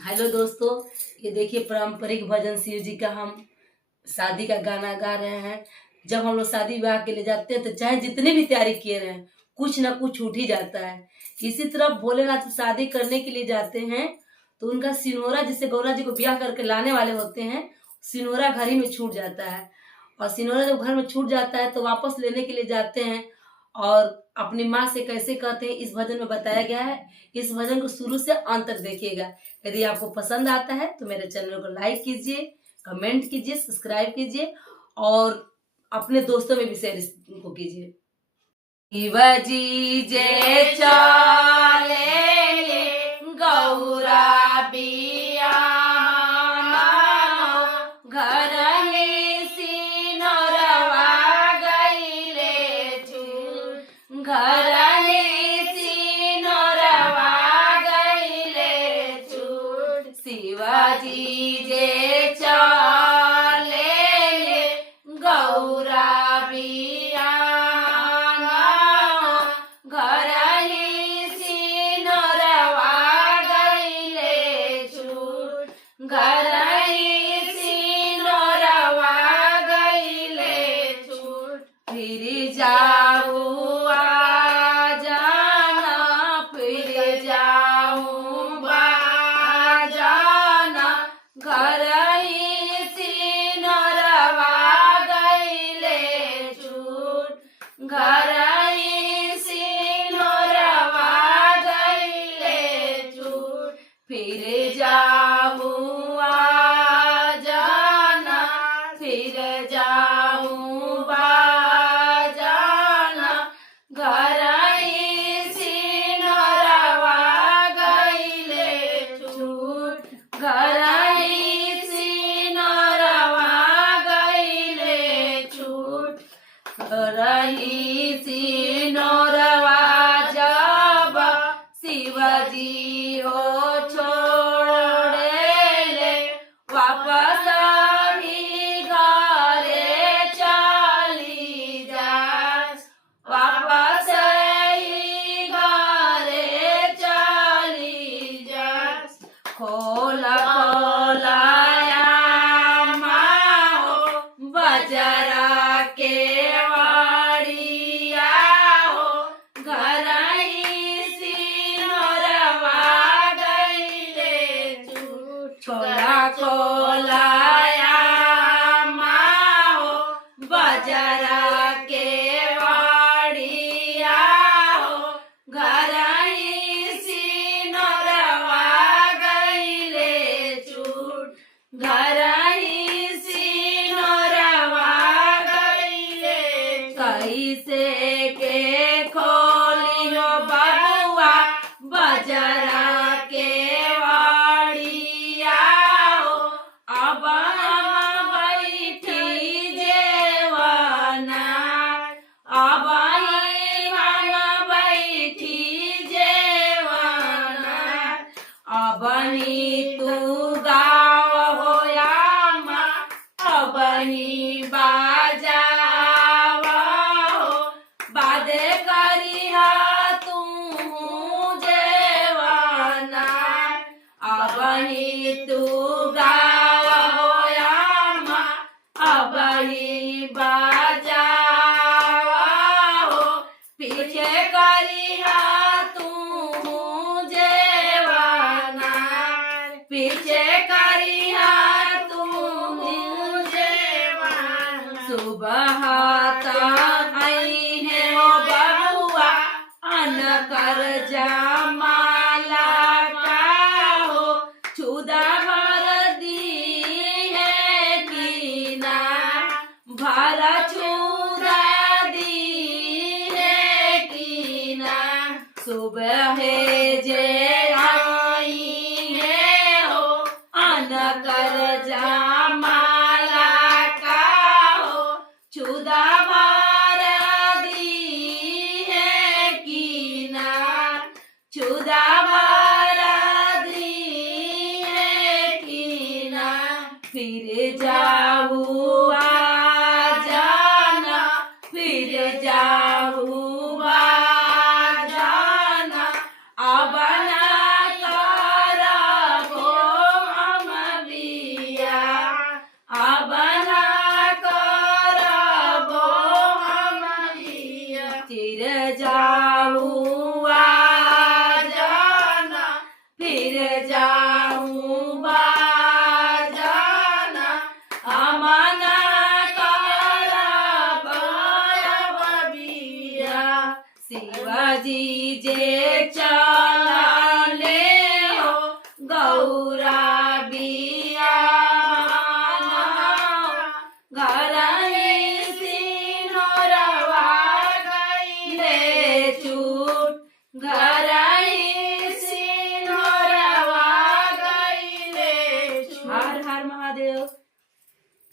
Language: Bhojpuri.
हेलो दोस्तों, ये देखिए पारंपरिक भजन शिव जी का हम शादी का गाना गा रहे हैं। जब हम लोग शादी विवाह के लिए जाते हैं तो चाहे जितनी भी तैयारी किए रहे कुछ ना कुछ छूट ही जाता है। इसी तरह भोलेनाथ शादी करने के लिए जाते हैं तो उनका सिनोरा, जिससे गौरा जी को ब्याह करके लाने वाले होते हैं, सिनोरा घर ही में छूट जाता है। और सिनोरा जब घर में छूट जाता है तो वापस लेने के लिए जाते हैं और अपनी माँ से कैसे कहते हैं इस भजन में बताया गया है। इस भजन को शुरू से अंत तक देखिएगा। यदि आपको पसंद आता है तो मेरे चैनल को लाइक कीजिए, कमेंट कीजिए, सब्सक्राइब कीजिए और अपने दोस्तों में भी शेयर को कीजिए। शिवजी जे चाले गौरा बिया घर ही सिनोरवा गईले छूट, घर ही सिनोरवा गईले छूट। शिवाजी जे चाले गौरा बिया घर ही सिनोरवा गईले छूट, घर ही सिनोरवा गईले छूट। फिर जाऊँ आ जाना, फिर जाऊँ बा जाना, घर ही सिनोरवा गईले छूट, घर ही सिनोरवा गईले छूट। फिर जाऊँ आ जाना, फिर जाऊँ बा जाना, घर ही सिनोरवा गईले छूट, घर ही सिनोरवा गईले छूट। रही सिनोरवा जब शिवजी हो छोड़े ले, वापस ही घरे चली जास, वापस ही घरे चली जास। खोला खोलाया माँ बजरा के वाड़िया हो, घर ही सिनोरवा गईले छूट। छोला खोलाया माँ बजरा के वाड़िया हो, घर ही सिनोरवा गईले छूट, घर ही सिनोरवा गईले। कैसे के खोली हो बबुआ बजरा के वाड़िया हो, अब हम बैठी जेवना, अब हम बैठी जेवना। अब ही तू गाँव होया माँ, अब ही बाजाव हो, बादे करिहा तू जेवना। अब ही तू गाँव होया माँ, अब ही बाजाव हो, पीछे करिहा तू जेवना, पीछे करिहा तू जेवना। सुबह आई है ओ बबुआ अनकर जमाला का हो, छुदा भर दी है कीना, भर छुदा दी है कीना। सुबह जे आई है हो अनकर जमाला का हो, छुदा भर दी है कीना, छुदा भर दी है कीना। फिर जाऊँ आ जाना, फिर जाऊँ आ जाना, अब ना कर शिवाजी जे चाहे